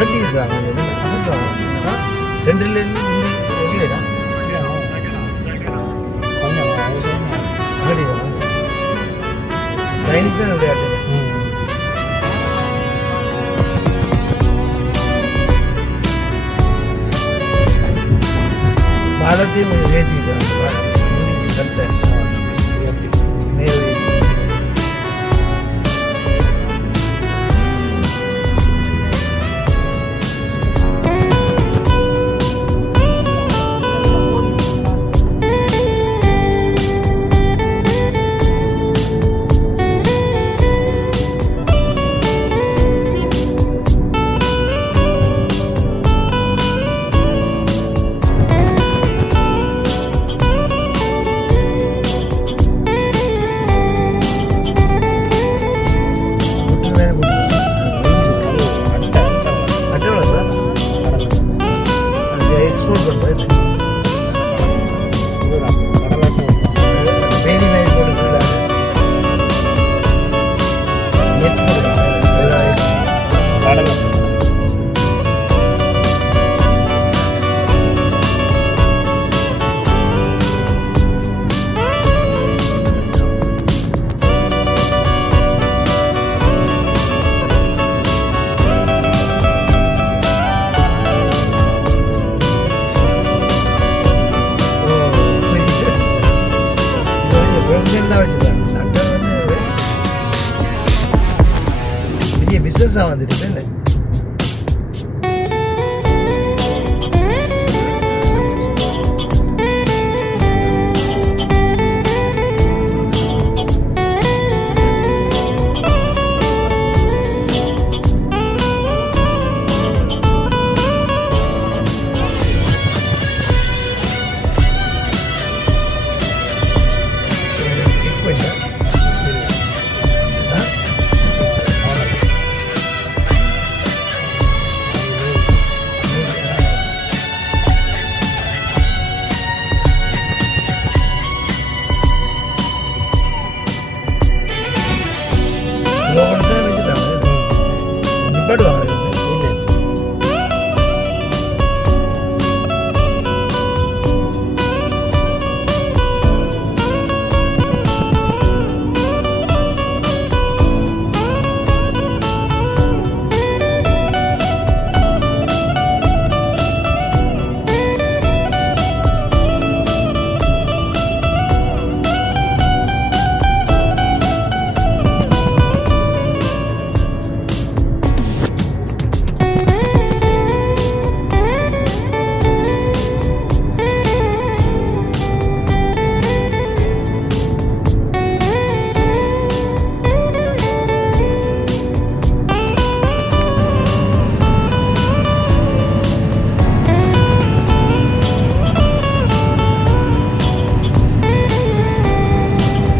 அகட்டியிருக்காங்க ரெண்டுலேருந்து அகட்டிதான் சைனீஸ் தான் விளையாட்டு பாலத்தையும் கொஞ்சம் ஏற்றிருக்காங்க கருத்தை பிஸ்னஸாக வந்துட்டு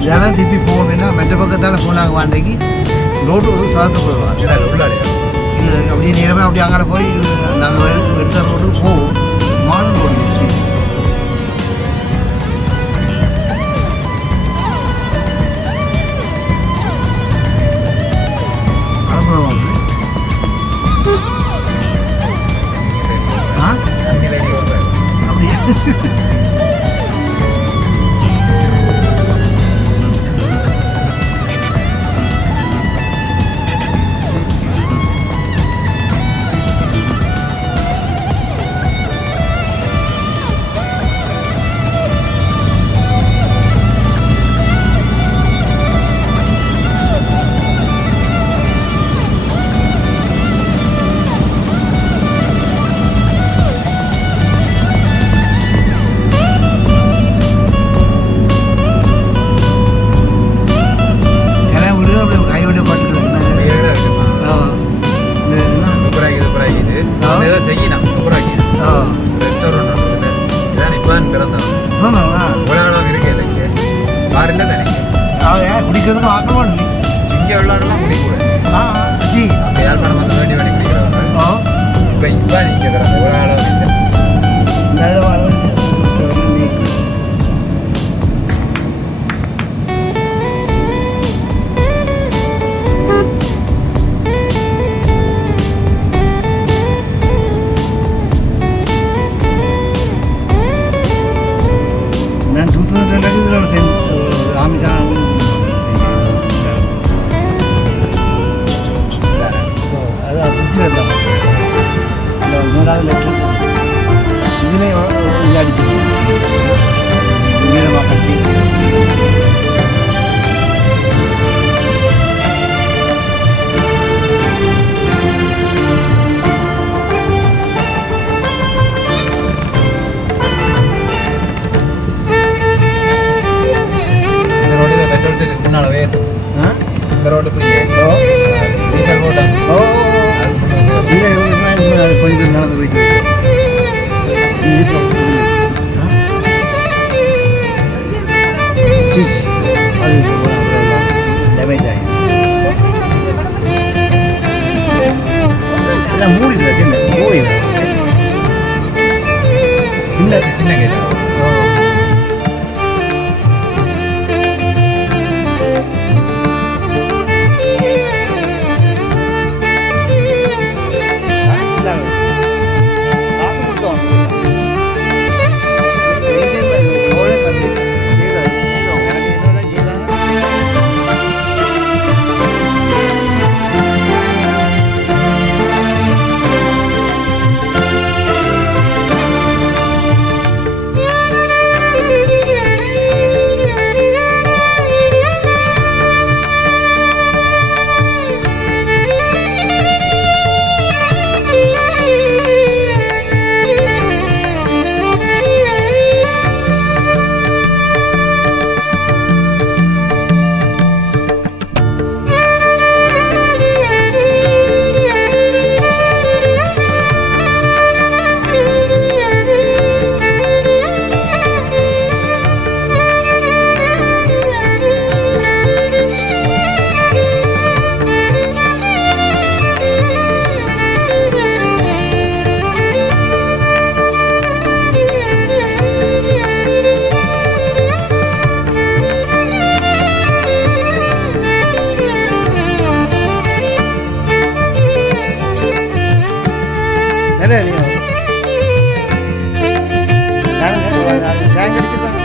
இதெல்லாம் திருப்பி போகணுன்னா மற்ற பக்கத்தால் போனாங்க வாண்டைக்கு ரோடு சாதத்து போடுவாங்க உள்ளாடி இல்லை அப்படியே நேரமாக அப்படி அங்கே போய் நாங்கள் எடுத்த ரோடுக்கு போவோம் மாடல் ரோடு அனுபவம் அப்படியே குடிக்கிறதுக்கு ஆக்கணும் இங்கே உள்ளவரெல்லாம் குடிக்கூடாது ஜி அப்போ யாழ்ப்பாணம் வந்து வேண்டி வேண்டி குடிக்கிறவங்க இப்போ இப்போ நிற்கிறாங்க ஒரு ஆளாக போட்டேன். ஓ இல்லை கொஞ்சம் நடந்து போயிட்டு அது டேமேஜ் ஆகி எல்லாம் மூடிடுறா சின்ன மூடிடுறா இல்லை சின்ன கேட்டா காசு கொடுத்தோம் எனக்கு என்ன செய்தாங்க இல்லையா ரேங்க் அடிச்சுதான்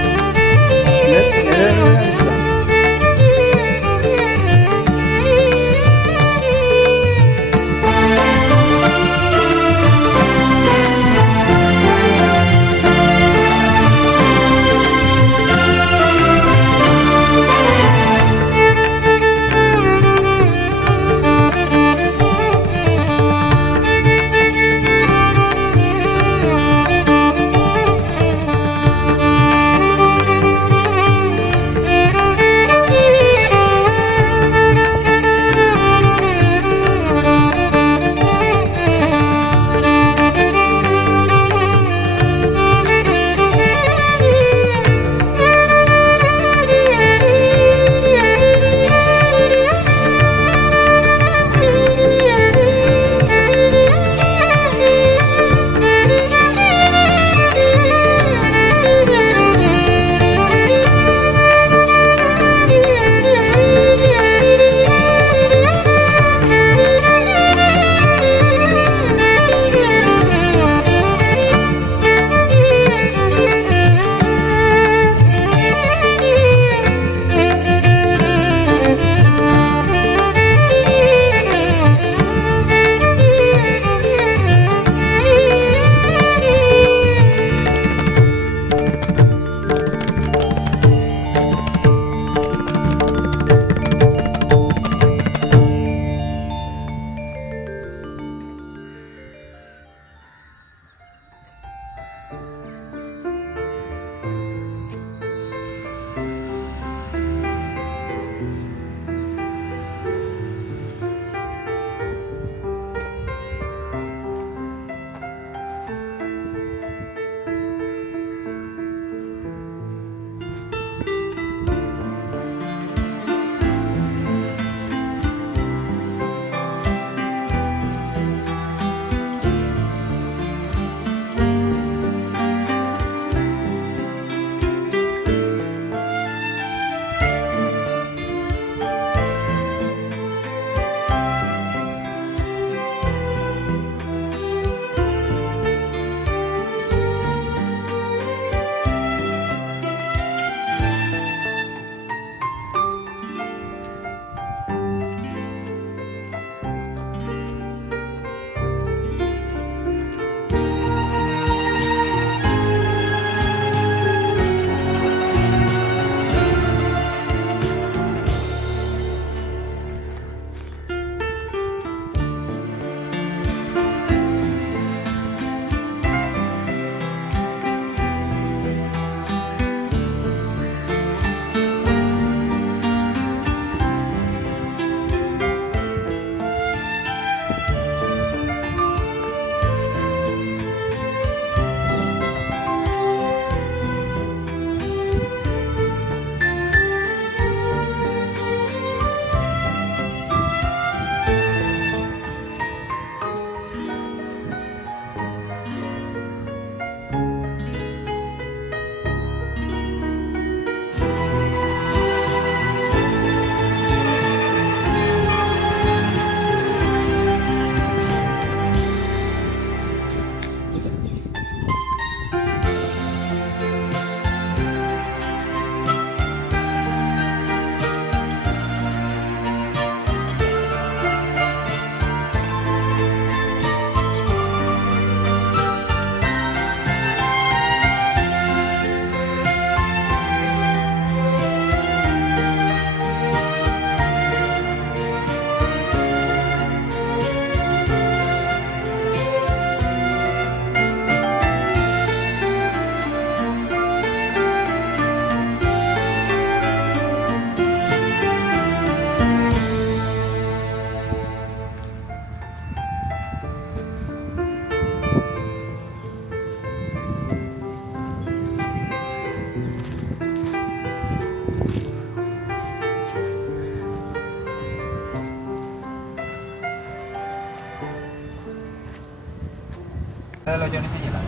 அதில் வச்சு ஒன்று செய்யலாம்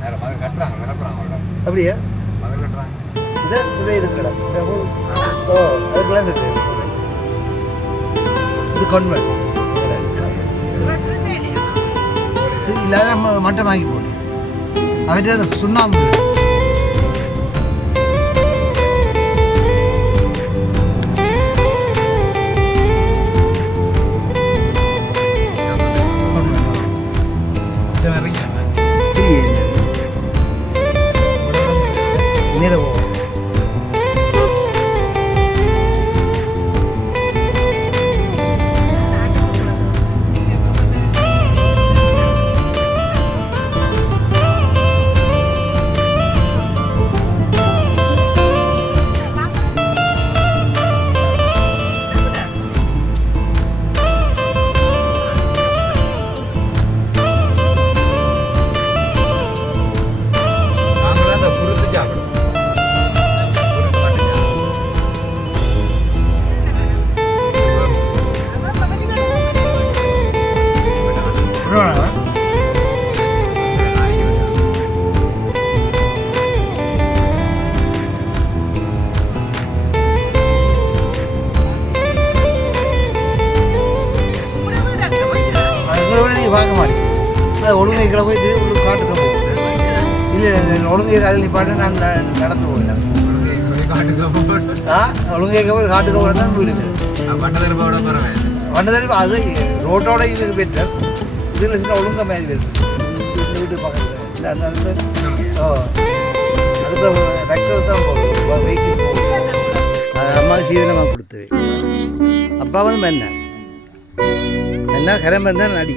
வேறு மகள் கட்டுறாங்க விளக்குறாங்க அப்படியா மகள் கட்டுறாங்க இதை இருக்குடா ஓ அதுக்கெல்லாம் இருக்கு இது கொன்வென்ட் இது இல்லாத மட்டம் வாங்கி போடு அவற்றை அந்த சுண்ணாம்பு நேரம் பார்க்க மாட்டேன் ஒழுங்கைகளை போயிட்டு காட்டுக்க போகும் இல்லை ஒழுங்கை அதில் நிப்பாட்டு நான் நடந்து போகிறேன் ஒழுங்கைக்க போய் காட்டுக்க போகிறது தான் வீடுங்க வண்டதரிப்பு அது ரோட்டோட இதுக்கு பெற்ற இதில் சின்ன ஒழுங்க மாதிரி வருது இந்த வீட்டு பக்கத்தில் இல்லை அந்த ஓ அதுக்கு ரெக்டர்ஸ் தான் போகும் வெஹிக்கிள் போகும் அம்மா சீதனமாக கொடுத்தது அப்பா வந்து என்ன கிளம்ப இருந்தால் நடி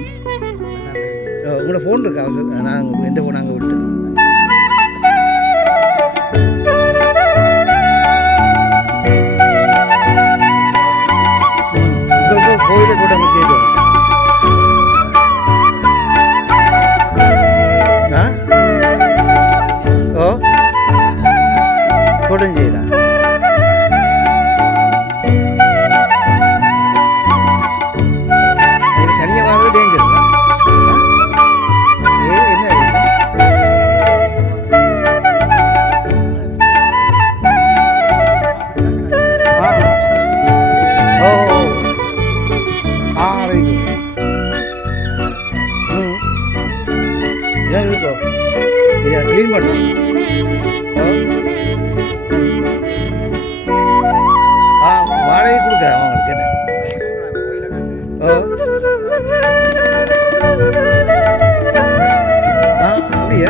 உங்களோட ஃபோன் இருக்கு அவசரம் நாங்கள் எந்த ஃபோன் அங்கே விட்டு இப்போ கோயிலை கூட நம்ம செய்தோம் ஓ கூட செய்யலாம் தனியாக வாழ்றது டேஞ்சர் தான் क्लीन कर हाँ वाड़े कुछ அவங்களுக்கு அப்படியே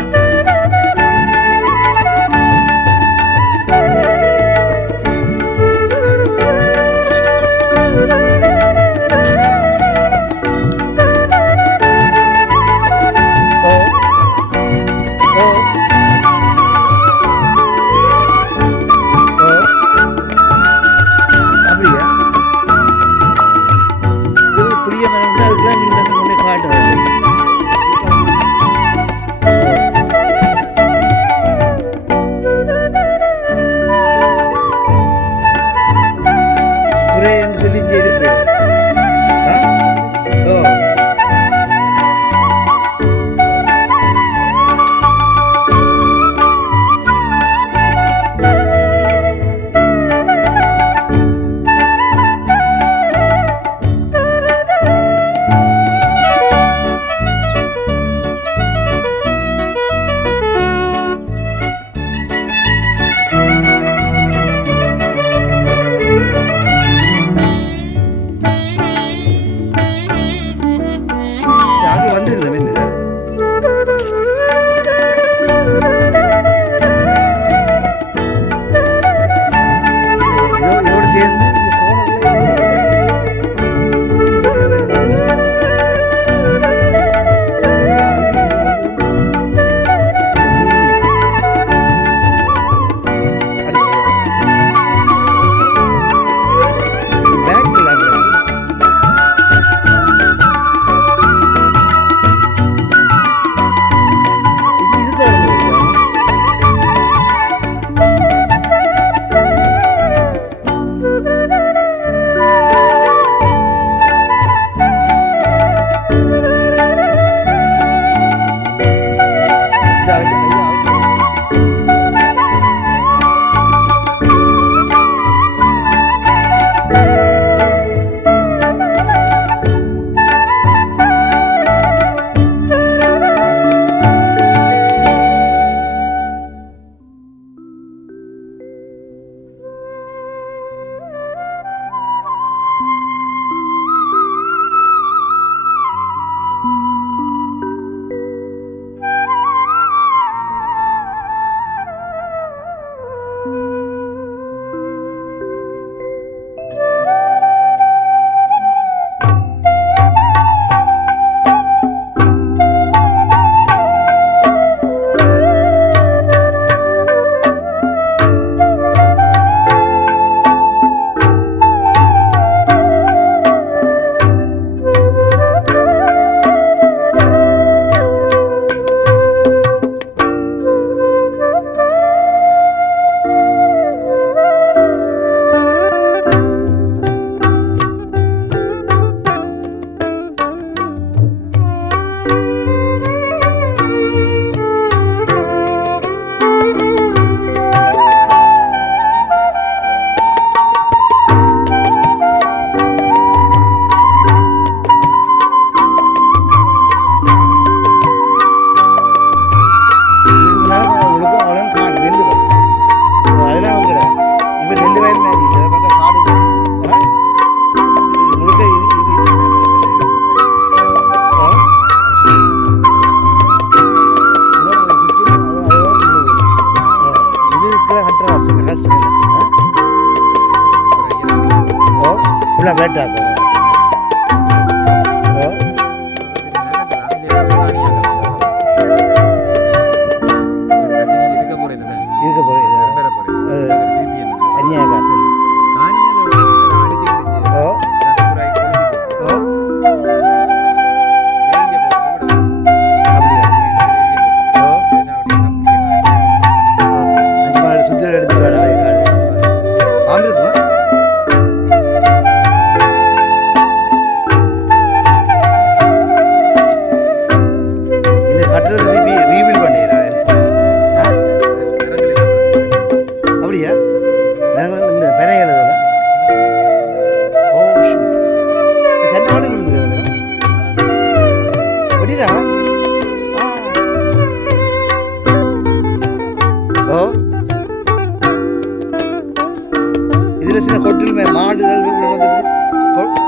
வெள்ளத்துக்கு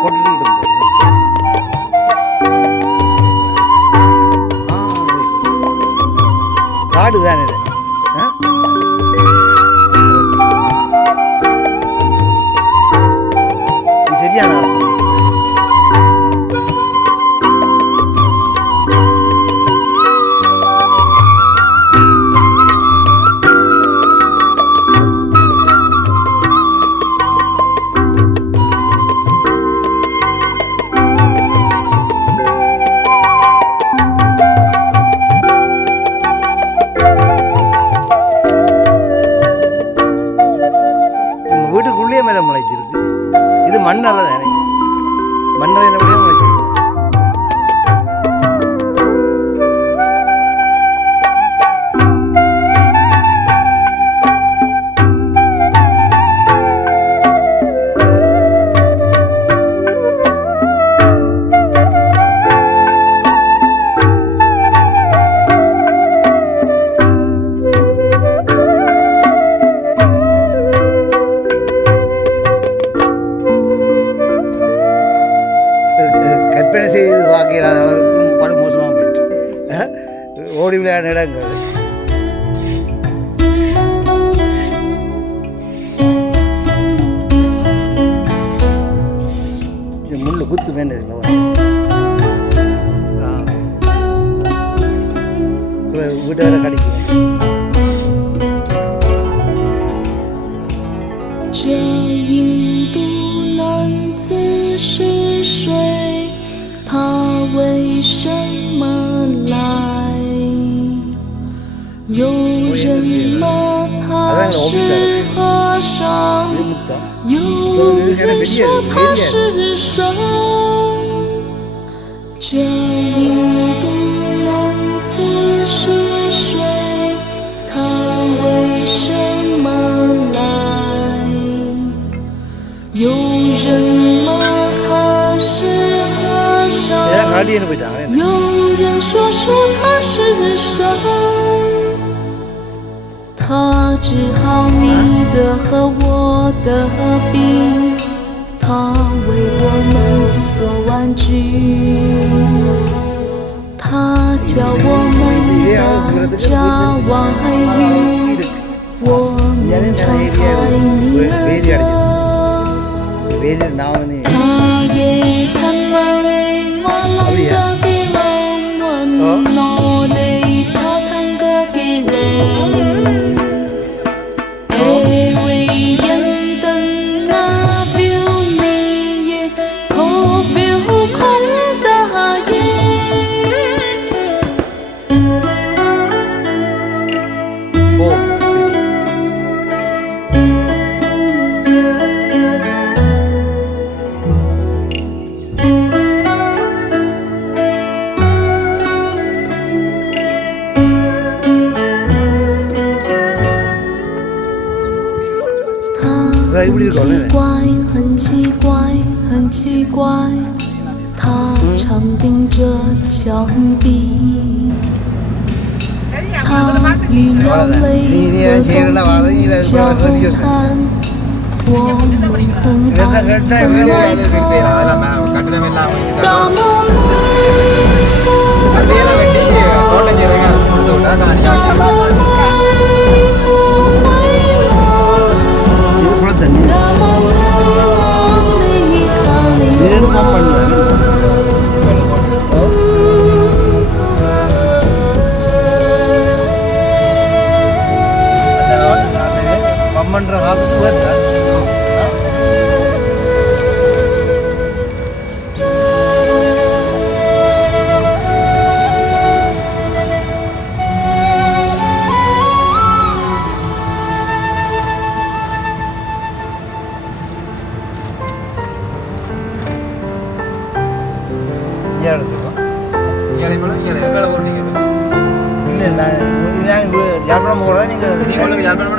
கொட்டுட்டு இருந்தது. காடு தானே இது. இது சரியான அவசியம். வீட்டுக்குள்ளேயே மேலே முளைச்சிருக்கு. இது மண்ணறை தானே, மண்ணறை என்னபடியே முளைச்சிருக்கு. கற்பனை செய்து பார்க்கிற அளவுக்கு படு மோசமாக போயிட்டு ஓடி விளையாட இடங்கள். இது முள்ளு குத்து வேண்டது வீட்டு வேற கடிக்கும். 这印度男子是谁？他为什么来？有人骂他是和尚，有人说他是神。这印度男子是谁？他为什么来？有人骂他是和尚，有人说他是神。他治好你的和我的病，他为我们做玩具，他教我们大家外语，我们唱开你耳朵。 他也看马瑞马浪的给龙，我得怕他个给龙。哎瑞人的那表你也可表空大耶。 很奇怪，很奇怪，很奇怪，他常盯着墙壁，他遇了累的冬叫寒，我们很爱很爱他。大梦பம்மன்ற காசு போயிருந்தா யாழ்ப்பாணம் போகிறதா நீங்கள் யாழ்ப்பாணம்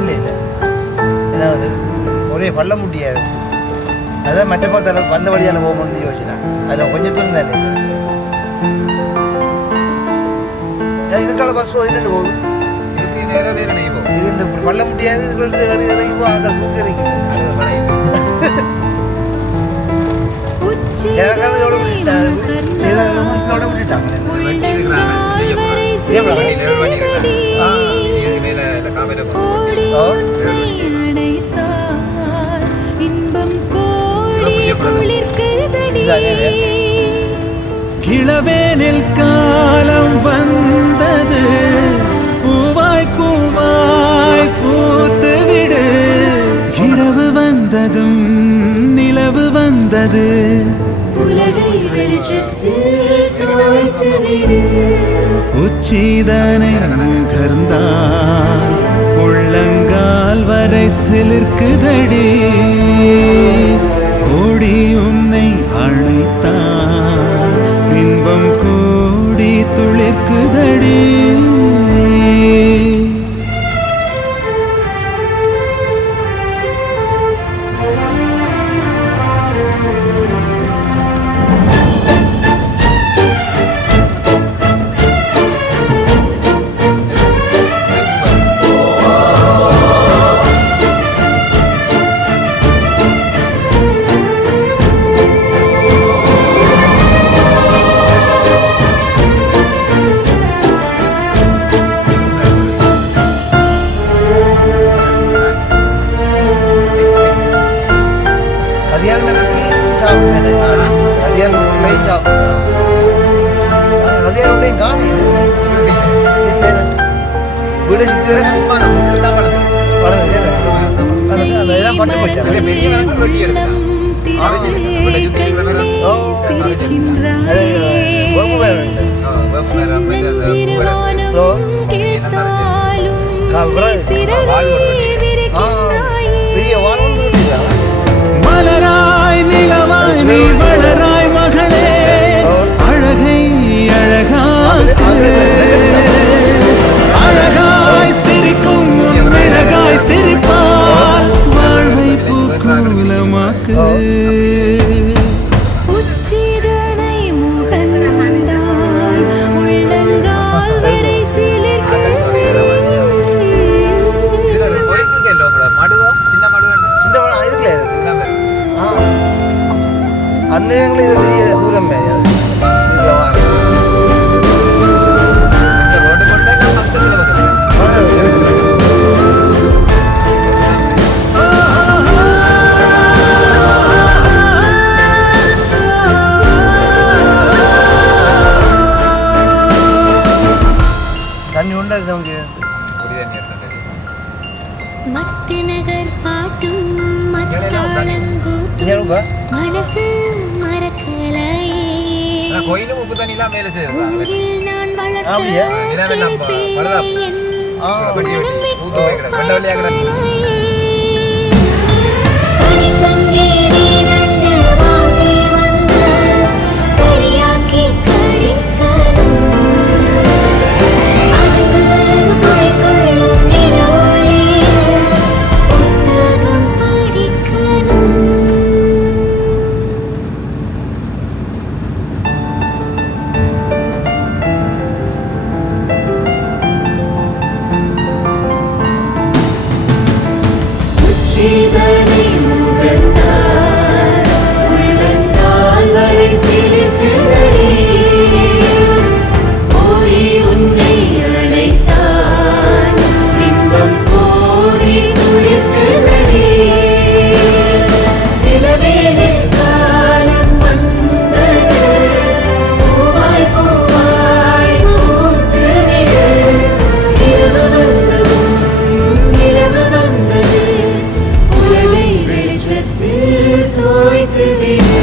இல்லை இல்லை ஏன்னா அது ஒரே பள்ள முடியாது அதான் மற்ற பார்த்தால வந்த வழியால் போக முடியும் யோசிச்சான் அதை கொஞ்சம் தூரம் தானே இதுக்கால பஸ் போகுது ரெண்டு போகுது இது இந்த பள்ள முடியாது இறங்கி போ அங்கே தூக்கி இறங்கி ஜனகாரத்தோட விட்டுட்டாங்க சேதத்தோட விட்டுட்டாங்க கிளவேனில் காலம் வந்தது பூவாய் பூவாய் பூத்துவிடு இரவு வந்ததும் நிலவு வந்தது உலகை வெளிச்சத்தில் தோய்த்துவிடு உச்சிதனை முகர்ந்தால் உள்ளங்கால் வரை சிலிர்க்குதடி ஓடி உன்னை அழைத்தால் இன்பம் கூடி துளிர்க்குதடி கல்யாண நேரத்தில் சாப்பிடுவேன் கல்யாணம் உள்ளேயும் சாப்பிடுவேன் கல்யாணம் உள்ளேயும் காணிது இல்லை வீடு சுற்றி வர சும்மா தான் வளருது அதெல்லாம் பட்டு போச்சு பெரிய வெட்டி எடுக்கலாம் பெரிய வாழ் வந்து மலராய் நிலவாய் நீ வளராய் மகளே அழகை அழகாய் அழகாய் சிரிக்கும் அழகாய் சிரிப்பால் வாழ்வை பூக்கூலமாக்கு உச்சிதனை முகந்தால் உள்ளங்கால் வரை சிலிர்க்குதடி அந்த நேரங்களில் இது பெரிய தூரம் தண்ணி உண்டா நமக்கு மட்டு நகர் பாட்டும் மத்தாளங்கூத்தும் மனசு மறக்கலையே கோயிலும் உப்பு தண்ணி எல்லாம் மேல ஊரில் நான் அப்படியா? உச்சிதனை முகந்தால் உள்ளங்கால் வரை சிலிர்க்குதடி ஓடி உன்னை அழைத்தால் இன்பம் கோடி துளிர்க்குதடி நிலவேனில் காலம் வந்தது பூவாய் பூவாய் பூத்துவிடு இரவு வந்ததும் நிலவு வந்தது உலகை வெளிச்சத்தில் தோய்த்துவிடு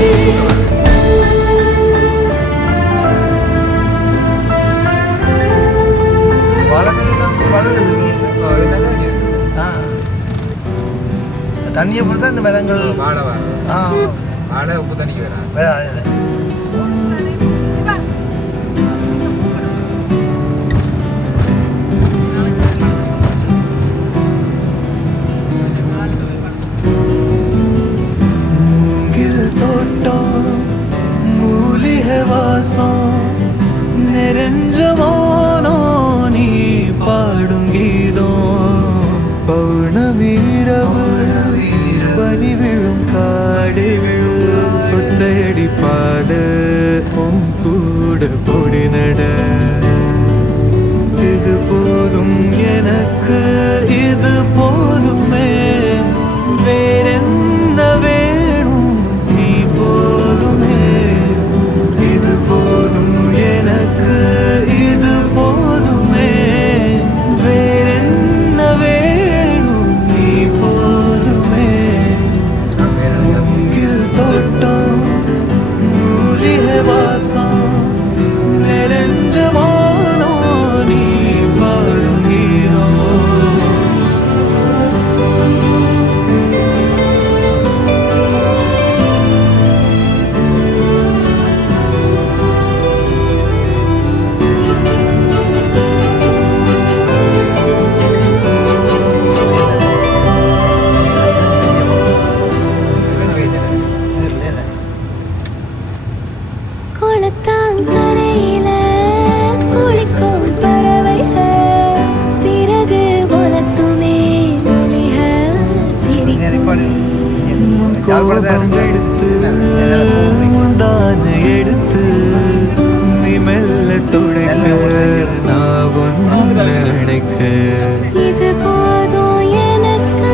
தண்ணியை பொறுத்தா இந்த மரங்கள் வாழை வர வாழை உப்பு தண்ணிக்கு வரா மூங்கில் தோட்டம் மூலிகை வாசம் நிறைஞ்ச மோனோ நீ பாடும் கீதம் பௌர்ணமீரவு பனி விழும் காடு ஒத்தையடி பா எடுத்து தான் எடுத்து நீ மெல்ல துடைக்க நான் ஒன்று நினைக்க இது போதும் எனக்கு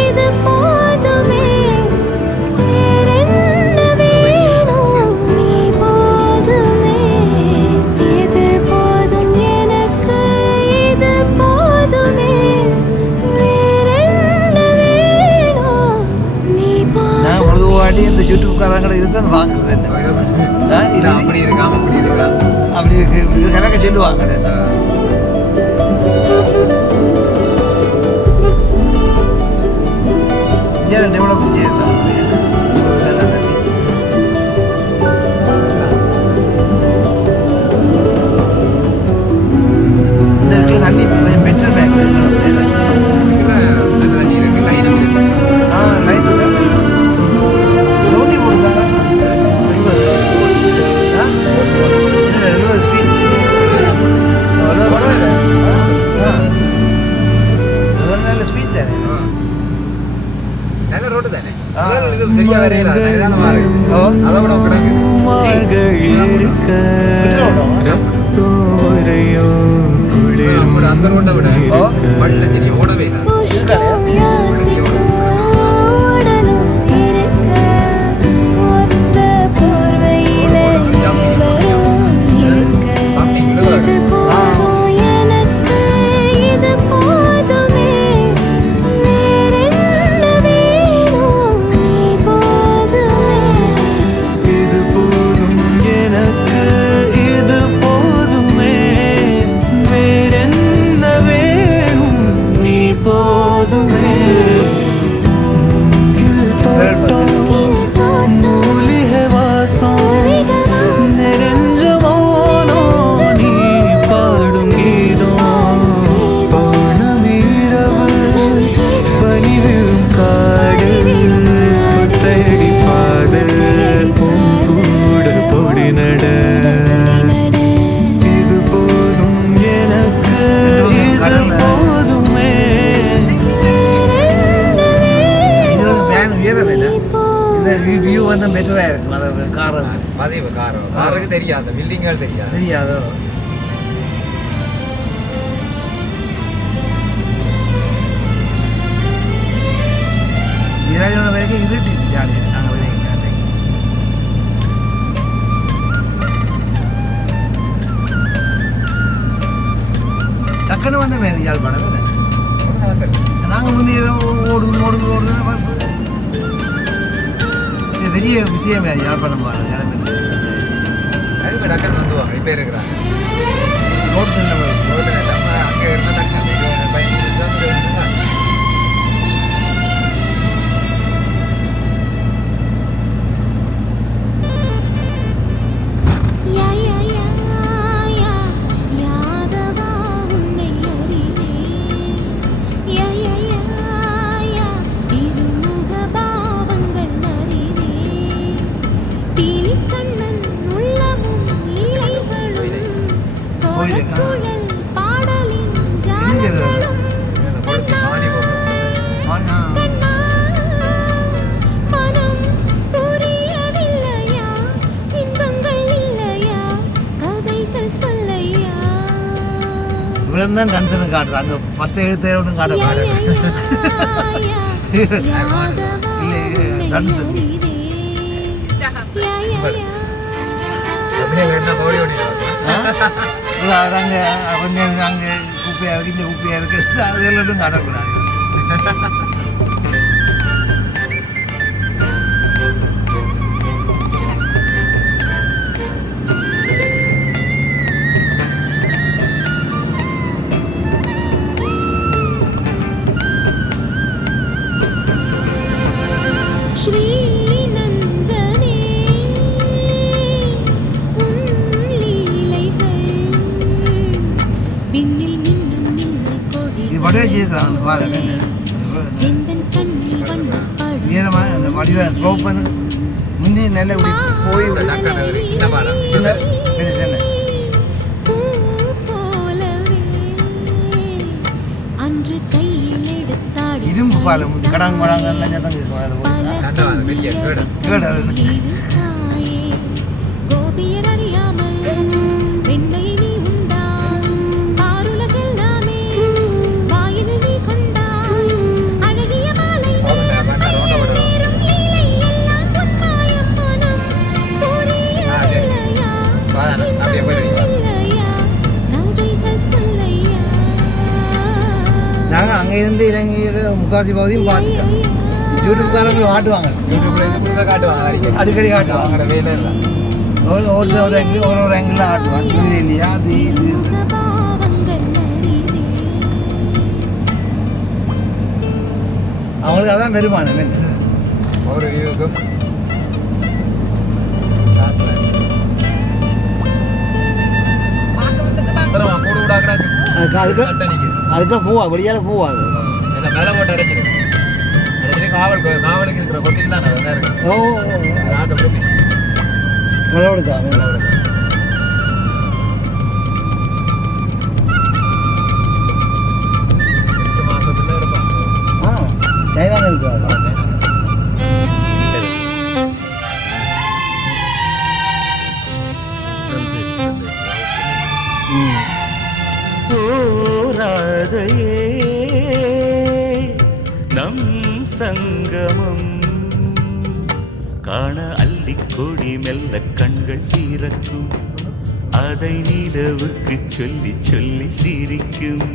இது போதுமே வேறென்ன வேணும் நீ போதுமே இது போதும் எனக்கு இது போதுமே வேறென்ன வேணும் நீ நான் போதுமே பொதுவாட்டி இந்த யூடியூப்காரங்களை இதுதான் வாங்குறது என்ன இல்ல அப்படி இருக்காம அப்படி இருக்கா அப்படி இருக்கு எனக்கு சொல்லுவாங்க ஏன் டெவலப் செய்யலாம் இந்த இடத்துல தண்ணி கொஞ்சம் பெட்ரோல் பேங்க் நல்ல தண்ணி இருக்கு லைன் இருக்கு லைன் சவுண்டி போட்டுருக்காங்க 70 ஸ்பீட் நல்ல ஸ்பீட் தானே நல்ல ரோடு தானே ஆ. இது சரியா வரையில நிதானமா இருக்கு ஓ. அதை விட கிடக்கு மார்கழி இருக்க ரத்தம் வரையும் குளிரும் கூட அந்த ரோட்டை விட ஓ. மண்ணு சரி ஓடவே இல்லை உஷ்ணம் யாசிக்கும் உடலும் இருக்க ஒத்த போர்வையில இருவரும் இருக்க இது போதும் எனக்கு இது போதுமே வேறென்ன வேணும் நீ போதுமே இது போதும் எனக்கு இது போதுமே வேறென்ன வேணும் நீ போதுமே மூங்கில் தோட்டம் மூலிகை வாசம் நிறைஞ்ச மௌனம் நீ பாடும் கீதம் பௌர்ணமிரவு பனி விழும் காடு முத்தையடி பாதல் உன் கூட பொடி நட இது போதும் எனக்கு இது போதுமே இது வேன் உயரம் இல்லை இந்த வியூ வந்து பெட்டராக இருக்கும் அதை காரை பதிவு காருக்கு தெரியாது பில்டிங்கள் தெரியாது தெரியாதோ இராஜோட வரைக்கும் இருட்டு ஜாலி நாங்கள் வரைக்கும் டக்குன்னு வந்த மாதிரி யாழ்ப்பாணம் இல்லை நாங்கள் முந்தைய ஓடுது பஸ் இது பெரிய விஷயம் வேறு யாழ்ப்பாணம் போகிறது கிளம்பி அதுக்கு டக்குன்னு வந்துவாங்க இப்போ இருக்கிறாங்க ரோட்டு நம்ம அங்கே இருந்த டக்குன்னு 15 நிமிஷம் யா யா யா யா யாதவா உன்னை அறிவே யா யா யா யா திருமுக பாவங்கள் அறிவே தீலிக்கண்ணன் உள்ளமும் இலைகளும் கோலக்குழல் பாடலின் ஜாலங்களும் இந்த கொடுத்து மாறி போகும் கண்ணா மனம் புரியவில்லையா இன்பங்கள் இல்லையா கதைகள் சொல்லையா இவ்வளோ தான் டன்சனும் காட்டுறேன் அங்கே 10 எழுத்து காட்ட யா பாரு யா யா யாதவா இல்லை டன்சன் யா யா யா அப்படியே வேணா ஓடி ஓடி அங்கே கொஞ்சம் அங்கே குப்பையாக இருக்கு இந்த குப்பையாக இருக்குது அது எல்லாத்தையும் காட்டக்கூடாது ஸ்ரீநந்தனே உன் லீலைகள் விண்ணில் மின்னும் மின்னல் கொடி இது வடிவா செய்யலாம் அந்த பாரு எந்தன் கண்ணில் வண்ணப்படும் வீரமாக அந்த வடிவா ஸ்லோப் வந்து முந்தி நல்ல இப்படி போய் டக்குன்னு சின்ன பாலம் சின்ன பெரிய சின்ன பூ போலவே அன்று கையில் எடுத்தாடி இரும்பு பாலம் கடாங்க மடாங்கெல்லாம் சத்தம் கேட்கும் அதில் போய் அந்த பெரிய கேடு கேடு அது. நாங்கள் அங்கே இருந்து இலங்கையில் முக்காசி பகுதியும் பார்த்துட்டோம். யூடியூப்காரங்களும் காட்டுவாங்க, யூடியூப்ல இப்படி தான் காட்டுவாங்க அடிக்கடி காட்டுவாங்க. அவங்களோட வேலை இல்லை ஒரு ஆங்கிள் ஒரு ஆங்கிள் காட்டுவாங்க. இது இல்லையா அது இது அவங்களுக்கு அதான் பெருமானம். ஒரு வியூக்கும் அதுக்கெல்லாம் போவா வெளியால போவாது. மேலே போட்டு அடைச்சிருக்கு காவலுக்கு இருக்கிற கொட்டில் தான் நல்லா இருக்கு. ஓ விளவெடுக்கா மாசத்துல இருப்பாங்க. சைனாவில் இருக்கிறாங்க. போராதையே நம் சங்கமம் காண அள்ளிக்கொடி மெல்ல கண்கள் திறக்கும், அதை நிலவுக்கு சொல்லி சொல்லி சிரிக்கும்.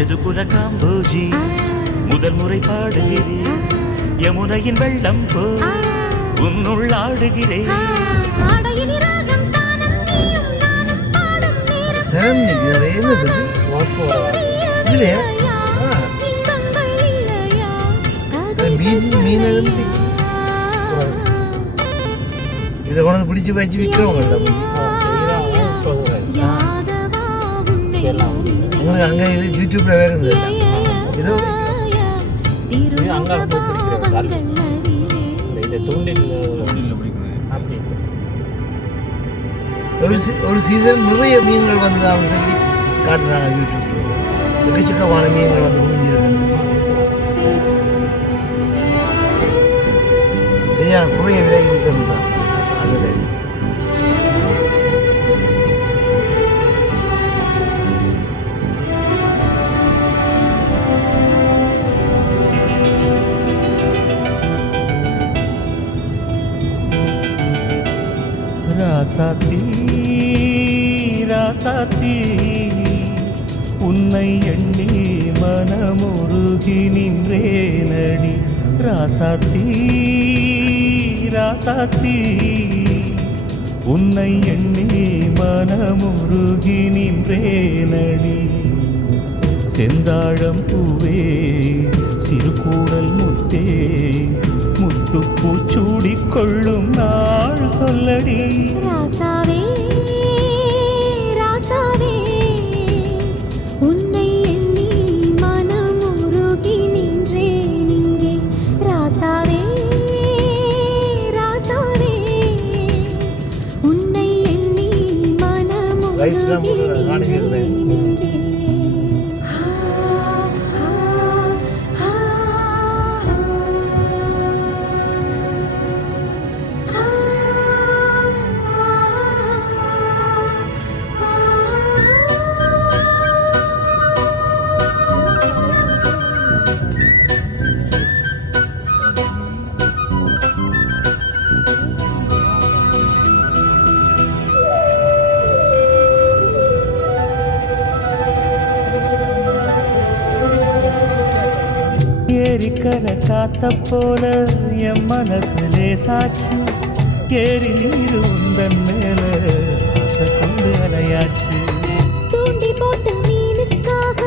எதுகுல காம்போஜி முதல் முறை பாடுகிறேன், யமுனையின் வெள்ளம் போ உன்னுள் ஆடுகிறேன். இதை கொண்டு பிடிச்சி வச்சு விற்கிறவங்க அங்கே யூடியூப்ல வேற இது ஒரு சீசன் நிறைய மீன்கள் வந்து அவங்க சொல்லி காட்டுறாங்க யூடியூப்ல. எக்கச்சக்கமான மீன்கள் வந்து குவிஞ்சிருக்கு. குறைய விலைக்கு விற்கிறோம் அந்த ராசாத்தி ராசாத்தி உன்னை எண்ணி மனமுருகி நின்றேனடி. ராசாத்தி ராசாத்தி உன்னை எண்ணி மனமுருகி நின்றேனடி. செந்தாழம் பூவே சிறுகூடல் முத்தே முத்துப்பூ சூடிக் கொள்ளும் நாள் சொல்லடி. ராசாவே ராசாவே உன்னை எண்ணி மனமுருகி நின்றேன் இங்கே. ராசாவே ராசாவே உன்னை எண்ணி மனமுருகி நின்றேன் இங்கே. ஏரிக்கரை காத்த போல என் மனசு லேசாச்சு. ஏரி நீர் உந்தன் மேல ஆசை கொண்டு அலையாச்சு. தூண்டி போட்ட மீனுக்காக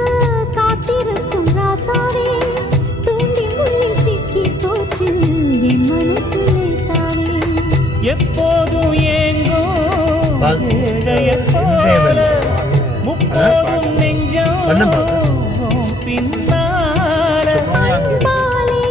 காத்திருக்கும் ராசாவே, தூண்டி முள்ளில் சிக்கி போச்சு என் மனசு லேசாவே. எப்போதும் ஏங்கும் ஏழையைப் போல முப்போதும் நெஞ்சம் பின்னால. அன்பாலே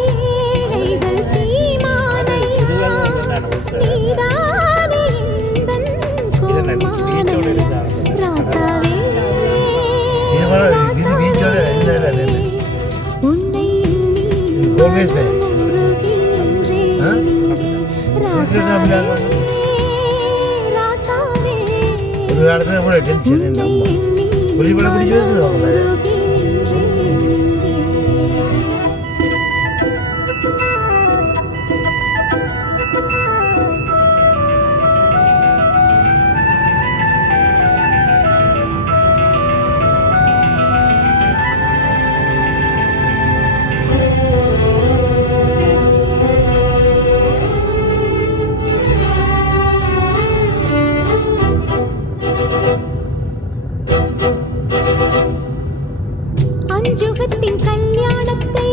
ராசாவே ராசாவே ஒரு காலத்துல கூட டென்ஷன் இல்லை புலிப்படம் பிடிச்சது அவங்க அஞ்சுகத்தின் கல்யாணத்தை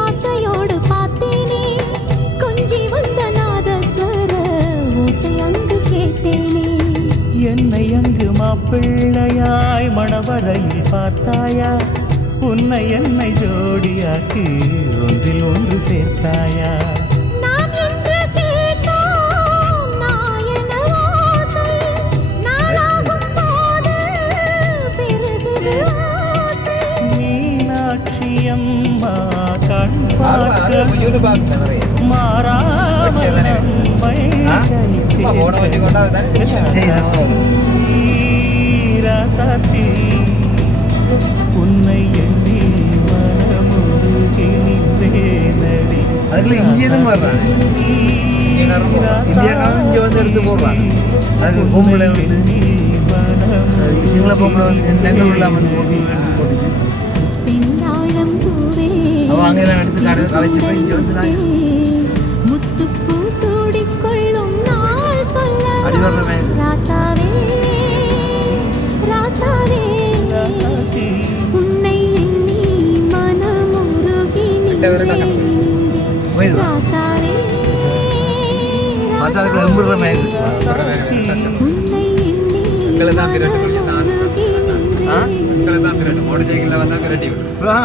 ஆசையோடு பார்த்தேனே கொஞ்சி வந்த நாதஸ்வர ஓசை அங்கு கேட்டேனே என்னை அங்கு மாப்பிள்ளையாய் மணவரையில் பார்த்தாயா உன்னை என்னை ஜோடியாக்கி ஒன்றில் ஒன்று சேர்த்தாயா நாம் என்று கேட்டோம் நாயன ஓசை நாளாகும் போது பெருகுது ஆசை மீனாட்சி அம்மா கண் அது யூடியூப் பார்த்து நிறைய மாறாமல் நம்மை சும்மா போன வச்சு கொண்டா அதுதானே தெரியும். ராசாத்தி உன்னை எண்ணி மனமுருகி நின்றேனடி. அதுக்குள்ள இந்தியனும் வர்றாங்க இந்தியாக்காரன் இங்கே வந்து எடுத்து போடுறாங்க அதுக்கு பொம்பளை வந்து அதுக்கு சிங்கள பொம்பளை வந்து நெல் இல்லாமல் வந்து போட்டு எடுத்து போட்டுச்சு செந்தாழம் பூவே அவன் அங்கெல்லாம் எடுத்து களைச்சு போய் இங்கே வந்து நான் முத்துப்பூ சூடிக்கொள்ளும் நாள் சொல்ல அடி வர்றமே ராசாவே ராசாவே ராசாத்தி உன்னை எண்ணி மனமுருகி நின்றேன் போயிடுவான் ராசாவே மற்ற அதுக்குள்ள எம்பிடுற மாதிரி உன்னை எண்ணி எங்களை தான் பிரட்டி பிடிச்சி தான் மனமுருகி ஆ? நின்றேன் எங்களை தான் பிரட்டி மோட்டர் சைக்கிளில் வந்தால் பிரட்டி விடும். ஆ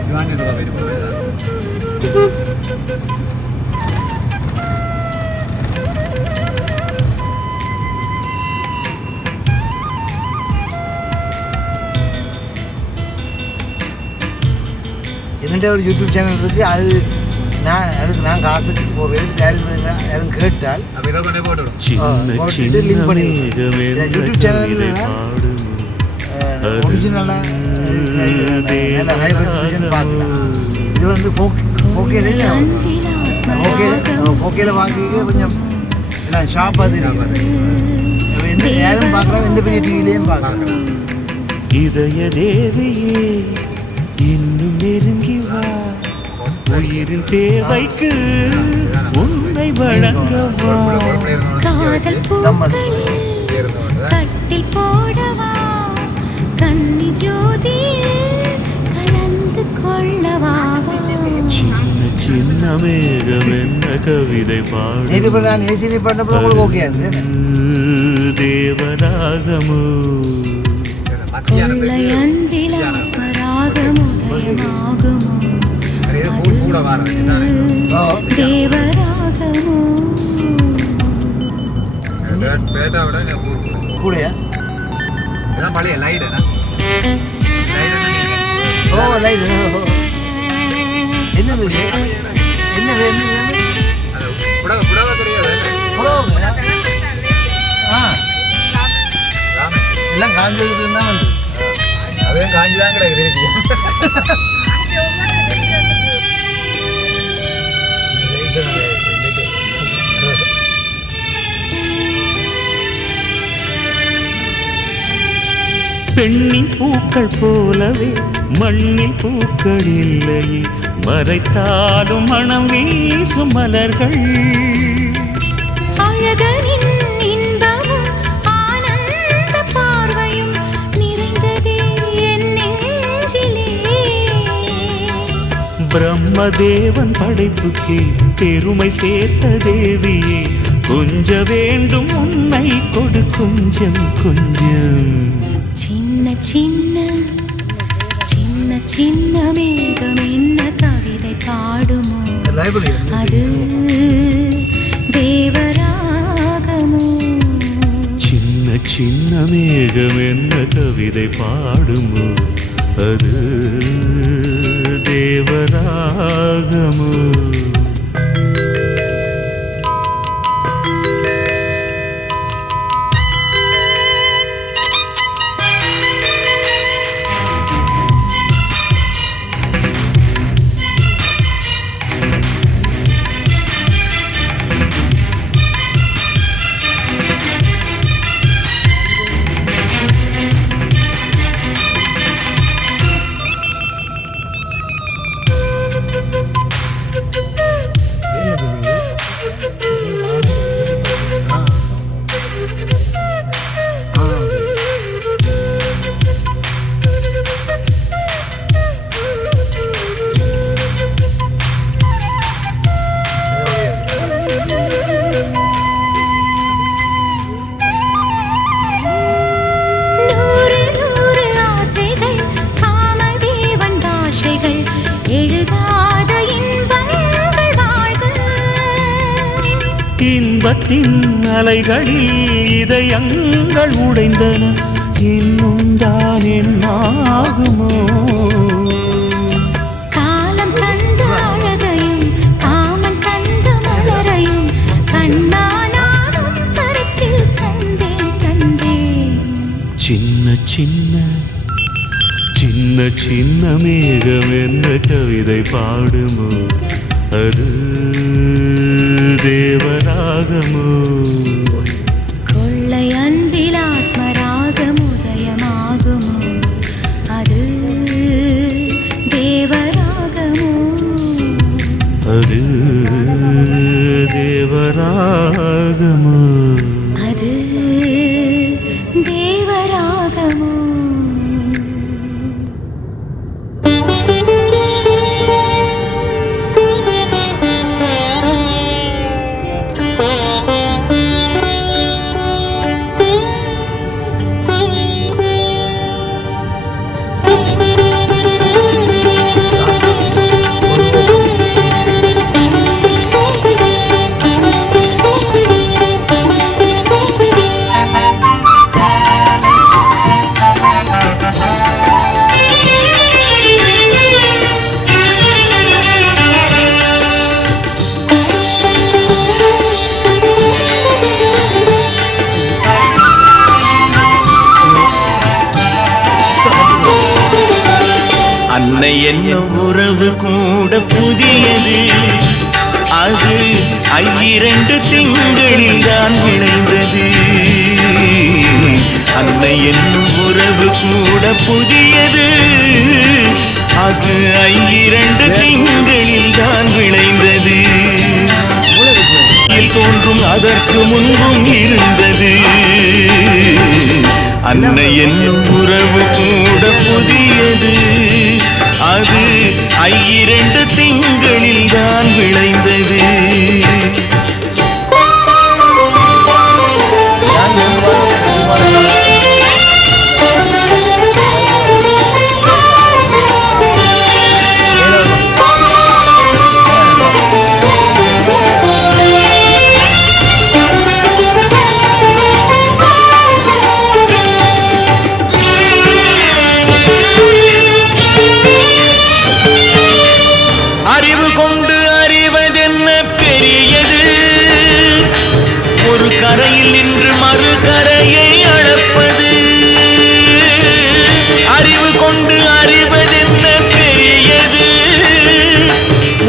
சிவாங்கிட்டு தான் போயிட்டு போவேன். என்னட்ட ஒரு யூடியூப் சேனல் இருக்குது அது அதுக்கு நான் காசு போடுறது யாரும் கேட்டால் அப்போ இதை கொண்டே போட்டு விடும். போட்டுட்டு லிங்க் பண்ணிடுவேன் யூடியூப் சேனலில் ஒரிஜினலாக நல்ல ஹை ரெசல்யூஷன் பார்க்கலாம் இது வந்து ஓகேல வாங்கிக்க கொஞ்சம் எல்லாம் ஷாப்பாக தெரியும் எந்த யாரும் பார்க்கலாம் எந்த பெரிய டிவிலையும் பார்க்கலாம் இதய தேவியே இன்னும் நெருங்கி வா உயிரின் தேவைக்கு உன்னை வழங்கவா காதல் பூக்களில் கட்டில் போடவா கன்னி ஜோதியில் கலந்து கொள்ளவா சின்ன சின்ன மேகம் என்ன கவிதை பாடு நேற்று இப்போ நான் ஏசி பண்ணப்போ உங்களுக்கு ஓகே இருந்தது தேவராகமோ மத்தியானம் கொள்ளை அன்பில் ராகமுதயமாகுமோ அது ஏதோ கூழ் கூட வரும் இதுதானே. தேவராகமோ பேட்டா விட இந்த கூழ் கூட. கூடயா இதான் பழைய லைட் ஓ லைட் என்னது இது? என்னது புடவை புடவை கிடையாது. ஆ எல்லாம் காஞ்சிருக்கு தான் வந்து அதையும் காஞ்சி தான் கிடையாது. பெண்ணின் பூக்கள் போலவே மண்ணில் பூக்கள் இல்லையே மறைத்தாலும் மனம் வீசும் மலர்கள் அழகனின் இன்பமும் ஆனந்த பார்வையும் நிறைந்ததே என் நெஞ்சிலே பிரம்மதேவன் படைப்புக்கே பெருமை சேர்த்த தேவியே, கொஞ்ச வேண்டும் உன்னை கொடு கொஞ்சம் கொஞ்சம். சின்ன சின்ன சின்ன சின்ன மேகம் என்ன கவிதை பாடுமோ, அது தேவராகமோ. சின்ன சின்ன மேகம் என்ன கவிதை பாடுமோ, அது தேவராகமோ. இன்பத்தின் அலைகளில் இதயங்கள் உடைந்தன, இன்னும் தான் என்னாகுமோ. காலம் தந்த அழகையும் காமன் தந்த மலரையும் கண்ணானாலும் கருத்தில் தந்தேன் தந்தேன். சின்ன சின்ன சின்ன சின்ன மேகம் என்ன கவிதை பாடுமோ, அது தேவராகமோ. கொள்ளை அன்பில் ஆத்மராகம் உதயமாகுமோ, அது தேவராகமோ. அது தேவராகமோ. அது தேவராகமோ. அன்னை என்னும் உறவு கூட புதியது, அது 2 திங்களில் தான் விளைந்தது. அன்னை என்னும் உறவு கூட புதியது, அது 2 திங்களில் தான் விளைந்தது. தோன்றும் அதற்கு முன்பும் இருந்தது. அன்னை என்னும் உறவு கூட புதியது, அது 2 திங்களில் தான் விளைந்தது. அறிவு கொண்டு அறிவதென்ன பெரியது, ஒரு கரையில் நின்று மறு கரையை அளப்பது. அறிவு கொண்டு அறிவதென்ன பெரியது,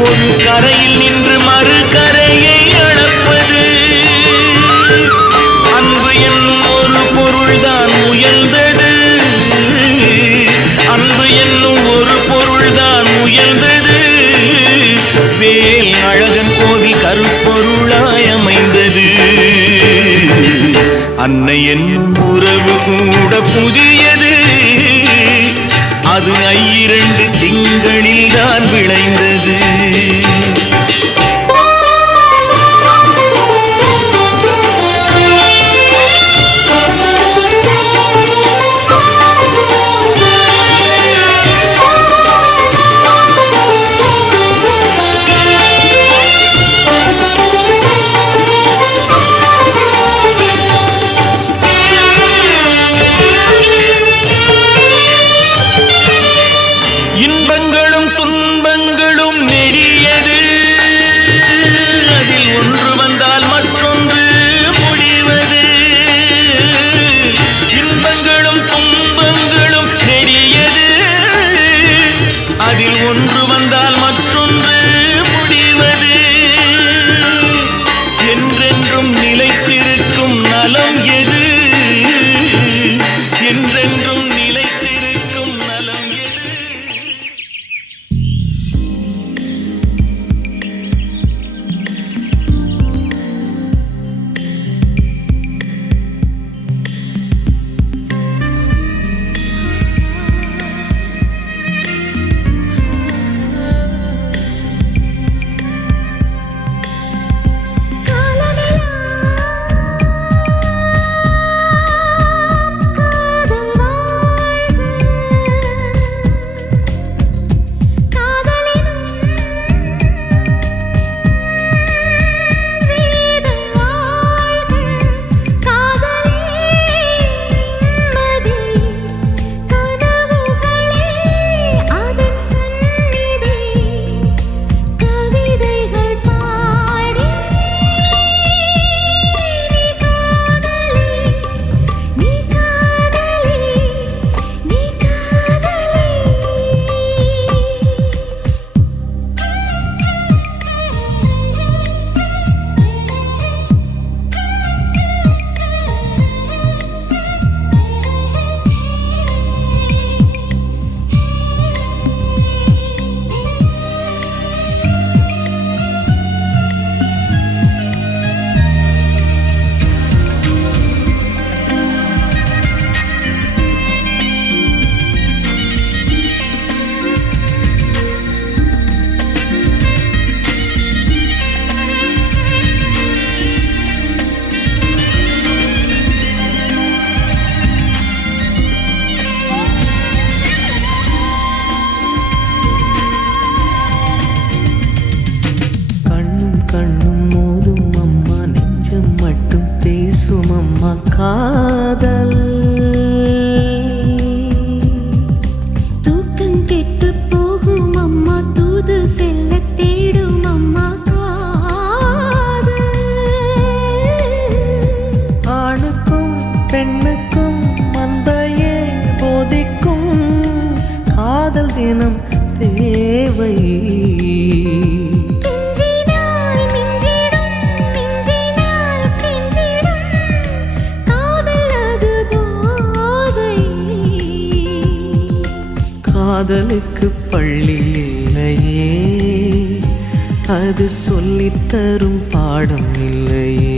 ஒரு கரையில் நின்று மறு கரையை அளப்பது. அன்பு என்னும் ஒரு பொருள்தான் முயல்ந்தது, அன்பு என்னும் ஒரு பொருள்தான் முயல்ந்தது. வேல் அழகன் கோவில் கருப்பொருளாய் அமைந்தது. அன்னை என்னும் உறவு கூட புதியது, அது 2 திங்களில் தான் விளைந்தது. இன்பங்களும் துன்பங்களும் நெடியது, அதில் ஒன்று வந்தால் மற்றொன்று முடிவது. இன்பங்களும் துன்பங்களும் நெடியது, அதில் ஒன்று வந்தால் மற்றொன்று முடிவது. என்றென்றும் நிலைத்திருக்கும் நலம் எது? என்றென்றும் நிலைத்திருக்கும் நலம் எது? கண்ணும் மோதும் அம்மா, நெஞ்சம் மட்டும் பேசும் அம்மா காதல். தூக்கம் கெட்டு போகும் அம்மா, தூது செல்ல தேடும் அம்மா காதல். ஆணுக்கும் பெண்ணுக்கும் அன்பையே போதிக்கும் காதல் தினம் தேவை. காதலுக்கு பள்ளி இல்லையே, அது சொல்லித்தரும் பாடம் இல்லையே.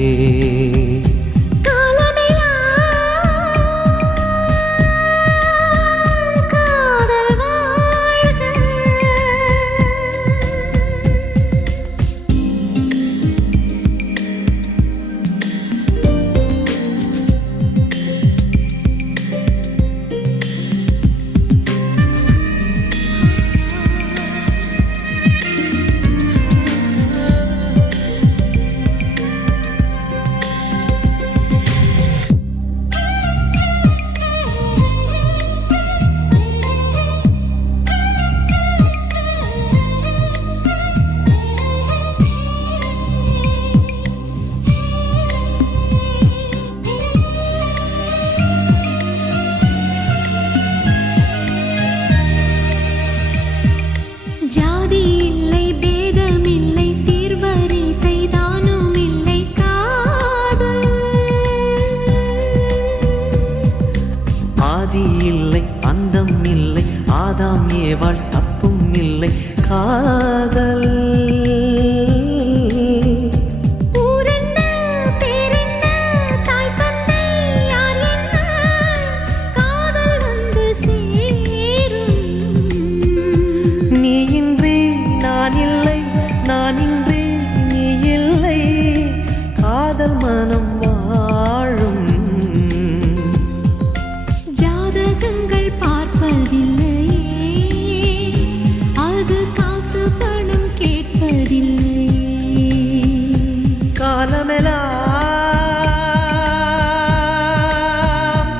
காலமெல்லாம்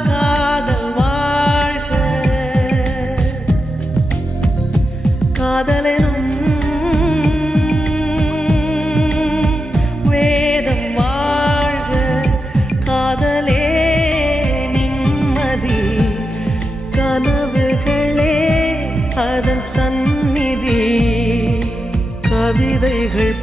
காதல் வாழ்க காதலெனும் வேதம் வாழ்க காதலே நிம்மதி கனவுகளே அதன் சந்நிதி கவிதைகள்